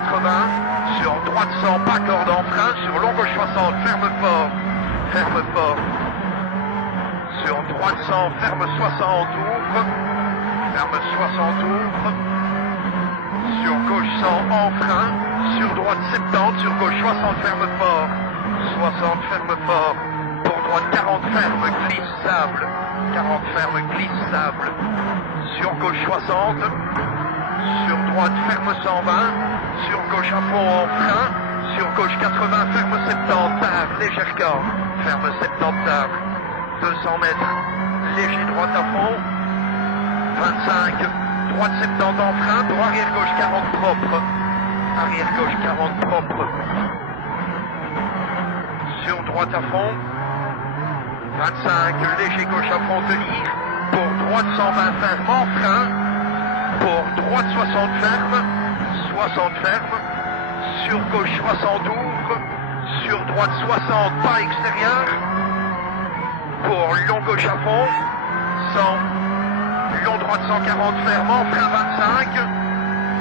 80, sur droite 100, pas corde en frein, sur long gauche 60, ferme fort, sur droite 100, ferme 60, ouvre, ferme 60, ouvre, sur gauche 100, en frein, sur droite 70, sur gauche 60, ferme fort, 60, ferme fort, pour droite 40, ferme, glisse sable, 40, ferme, glisse sable, sur gauche 60, sur droite ferme 120, sur gauche à fond en frein, sur gauche 80, ferme 70, tard, légère corde, ferme 70 tard, 200 mètres, léger droite à fond, 25, droite 70 en frein, pour arrière gauche 40 propre, arrière gauche 40 propre, sur droite à fond, 25, léger gauche à fond tenir, pour droite 120 ferme en frein, pour droite 60 ferme, 60 ferme, sur gauche 60 ouvre, sur droite 60 pas extérieur, pour long gauche à fond, 100, long droite 140 ferme, en frein 25,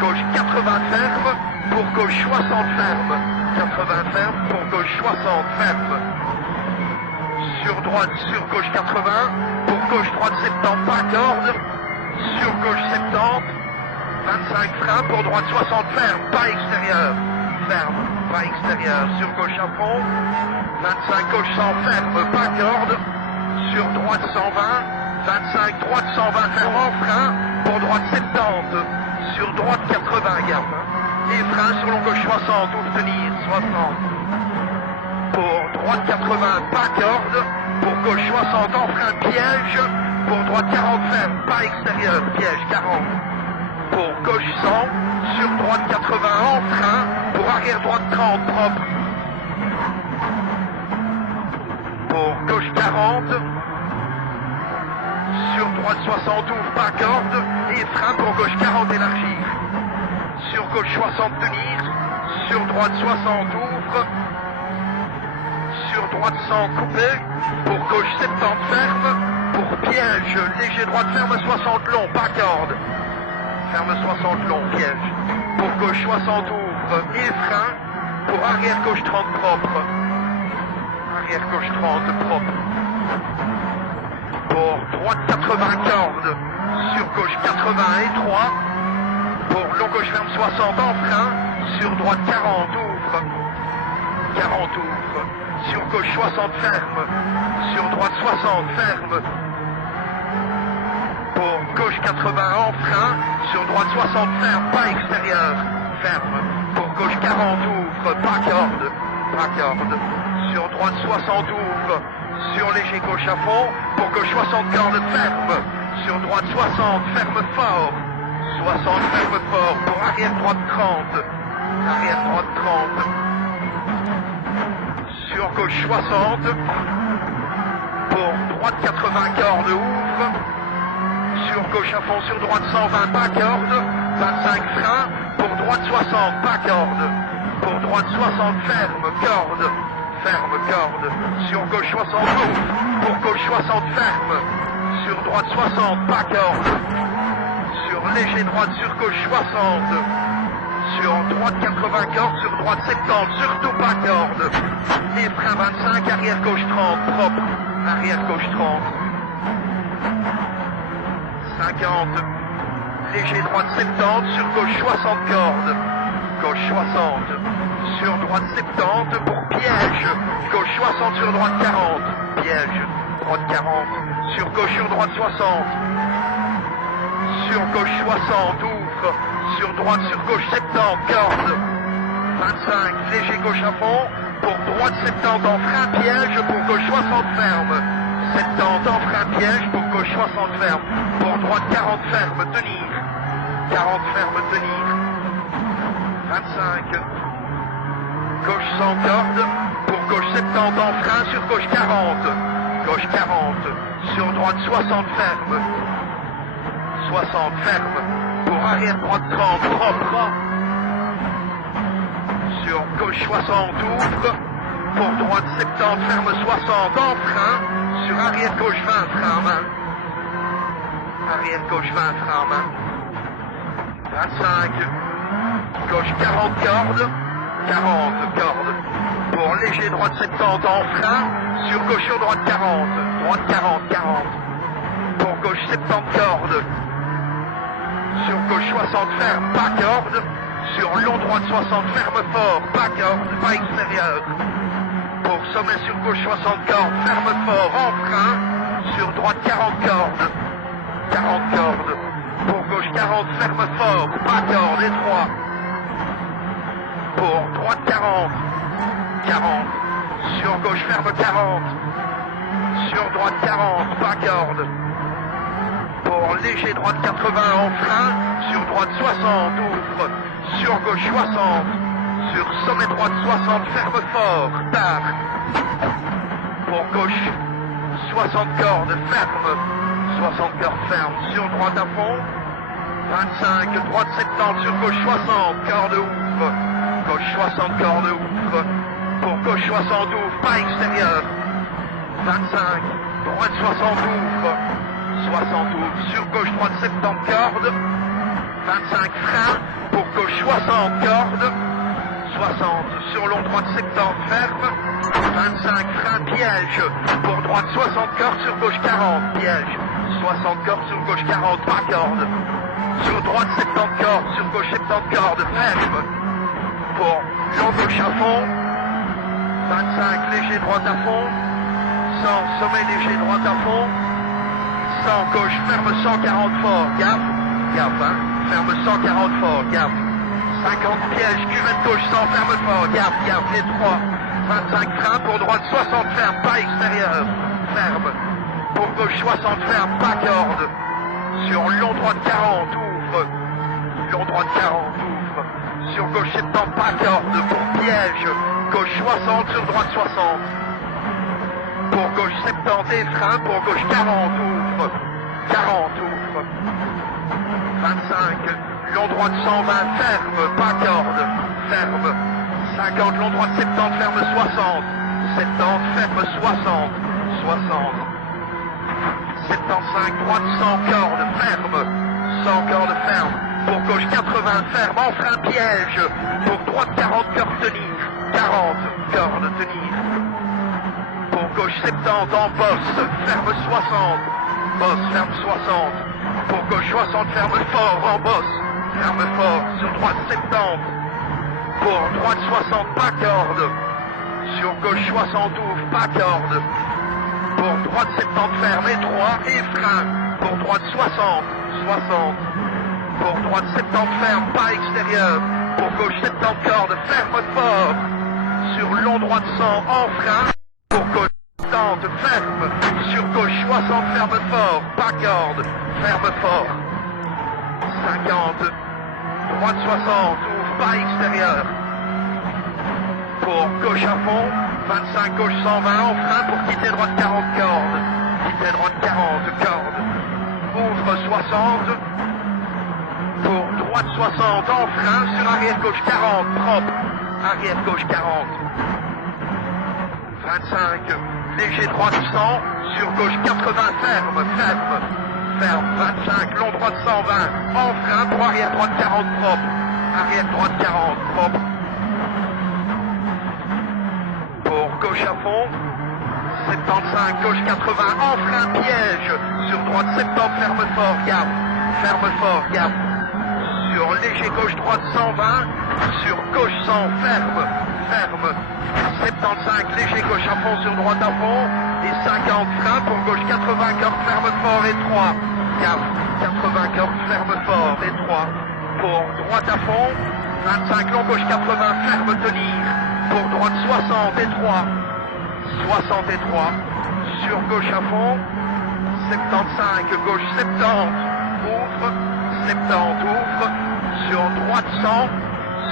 gauche 80 ferme, pour gauche 60 ferme, 80 ferme, pour gauche 60 ferme, sur droite, sur gauche 80, pour gauche droite 70 pas corde, sur gauche 70, 25 frein, pour droite 60 ferme, pas extérieur, ferme, pas extérieur, sur gauche à fond, 25 gauche 100 ferme, pas corde, sur droite 120, 25 droite 120 ferme en frein, pour droite 70, sur droite 80 garde, et frein sur long gauche 60, ouvre tenir, 60, pour droite 80 pas corde, pour gauche 60 en frein piège, pour droite 40 ferme, pas extérieur, piège 40, pour gauche 100, sur droite 80 en frein, pour arrière droite 30 propre, pour gauche 40, sur droite 60 ouvre pas corde, et frein pour gauche 40 élargir, sur gauche 60 tenir, sur droite 60 ouvre, sur droite 100 coupé, pour gauche 70 ferme, pour piège, léger droite ferme 60 long, pas corde, ferme 60 long, piège, pour gauche 60 ouvre et frein, pour arrière gauche 30 propre, arrière gauche 30 propre, pour droite 80 corde, sur gauche 80 étroit, pour long gauche ferme 60 en frein, sur droite 40 ouvre, 40 ouvre, sur gauche 60 ferme, sur droite 60 ferme, pour gauche 80 en frein, sur droite 60 ferme, pas extérieur, ferme, pour gauche 40 ouvre, pas corde, sur droite 60 ouvre, sur léger gauche à fond, pour gauche 60 corde ferme, sur droite 60 ferme fort, 60 ferme fort, pour arrière droite 30, arrière droite 30, sur gauche 60, pour droite 80 corde ouvre, sur gauche à fond, sur droite 120 pas corde, 25 frein, pour droite 60 pas corde, pour droite 60 ferme corde, sur gauche 60 ouvre, pour gauche 60 ferme, sur droite 60 pas corde, sur léger droite, sur gauche 60, sur droite 80 corde, sur droite 70, surtout pas corde, et frein 25, arrière gauche 30, propre, arrière gauche 30, 50, léger droite 70, sur gauche 60 cordes, gauche 60, sur droite 70 pour piège, gauche 60 sur droite 40, piège, droite 40, sur gauche sur droite 60, sur gauche 60 ouvre, sur droite sur gauche 70 corde, 25 léger gauche à fond, pour droite 70 en frein piège, pour gauche 60 ferme, 70 en frein piège, pour gauche 60 ferme, pour droite 40 ferme tenir, 40 ferme tenir, 25 gauche 100 corde, pour gauche 70 en frein, sur gauche 40, gauche 40, sur droite 60 ferme, 60 ferme, pour arrière droite 30 propre, sur gauche 60 ouvre, pour droite 70 ferme 60 en frein, sur arrière gauche 20 frein en main, arrière gauche 20 frein en main, 25, Gauche 40 cordes. 40 cordes. Pour léger droite 70 en frein. Sur gauche sur droite 40. Droite 40, 40. Pour gauche 70 cordes. Sur gauche 60 ferme, pas corde. Sur long droite 60 ferme fort, pas corde, pas extérieur. Pour sommet sur gauche 60 cordes, ferme fort en frein. Sur droite 40 cordes. 40 cordes. Pour gauche 40 ferme fort, pas corde, étroit. Pour droite 40. 40. Sur gauche ferme 40. Sur droite 40, pas corde. Pour léger droite 80 en frein, sur droite 60 ouvre, sur gauche 60, sur sommet droite 60 ferme fort, tard. Pour gauche 60 cordes ferme, 60 cordes ferme, sur droite à fond, 25, droite 70 sur gauche 60, corde ouvre, gauche 60 corde ouvre, pour gauche 60 ouvre, pas extérieur, 25, droite 60 ouvre, 60 ouvre, sur gauche droite 70 cordes, 25 frein, pour gauche 60 cordes, 60 sur long droite 70 ferme, 25 frein piège, pour droite 60 cordes, sur gauche 40 piège, 60 cordes sur gauche 40 pas corde, sur droite 70 cordes, sur gauche 70 cordes ferme, pour long gauche à fond, 25 léger droite à fond, 100 sommet léger droite à fond, 100 gauche, ferme 140 fort, gaffe, gaffe, hein, ferme 140 fort, gaffe, 50 pièges, cuvette gauche 100, ferme fort, gaffe, gaffe, étroit, 25 frein, pour droite 60 ferme, pas extérieur, ferme, pour gauche 60 ferme, pas corde, sur long droite 40, ouvre, long droite 40, ouvre, sur gauche 70, pas corde, pour piège, gauche 60, sur droite 60, pour gauche 70 et frein, pour gauche 40 ouvre, 40 ouvre, 25, long droite 120 ferme, pas corde, ferme, 50 long droite 70 ferme 60, 70 ferme 60, 60, 75 droite 100 corde ferme, 100 corde ferme, pour gauche 80 ferme, en frein piège, pour droite 40 corde tenir, 40 corde tenir. Pour gauche 70 en bosse, ferme 60, bosse ferme 60, pour gauche 60 ferme fort en bosse, ferme fort, sur droite 70, pour droite 60 pas corde, sur gauche 60 ouvre pas corde, pour droite 70 ferme étroit et frein, pour droite 60, 60, pour droite 70 ferme pas extérieur, pour gauche 70 corde ferme fort, sur long droite 100 en frein, pour gauche 70 ferme, sur gauche 60 ferme fort, pas corde, ferme fort, 50, droite 60, ouvre pas extérieur, pour gauche à fond, 25 gauche 120 en frein pour quitter droite 40 cordes, quitter droite 40 cordes, ouvre 60, pour droite 60 en frein sur arrière gauche 40, propre, arrière gauche 40, 25, léger droite 100, sur gauche 80 ferme, ferme, ferme, 25, long droite 120, en frein pour arrière droite 40 propre, arrière droite 40 propre, pour gauche à fond, 75, gauche 80, en frein piège, sur droite 70 ferme fort, gaffe, sur léger gauche droite 120, sur gauche 100 ferme, 75 léger gauche à fond sur droite à fond, et 50 frein pour gauche 80 corde ferme fort étroit, gaffe, 80 corde ferme fort étroit, pour droite à fond, 25 long gauche 80 ferme tenir, pour droite 60 étroit, 60 étroit, sur gauche à fond, 75 gauche 70 ouvre, 70 ouvre, sur droite 100,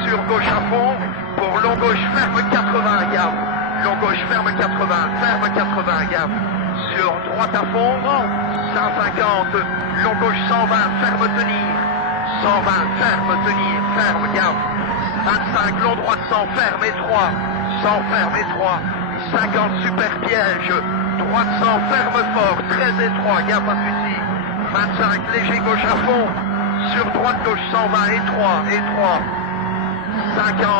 sur gauche à fond, pour long gauche ferme 80 gaffe, long gauche ferme 80 gaffe, sur droite à fond, 150, long gauche 120 ferme tenir, 120 ferme gaffe, 25 long droite 100 ferme étroit, 100 ferme étroit, 50 super piège, droite 100 ferme fort, très étroit, gaffe à fusil, 25 léger gauche à fond, sur droite gauche 120 étroit, 50.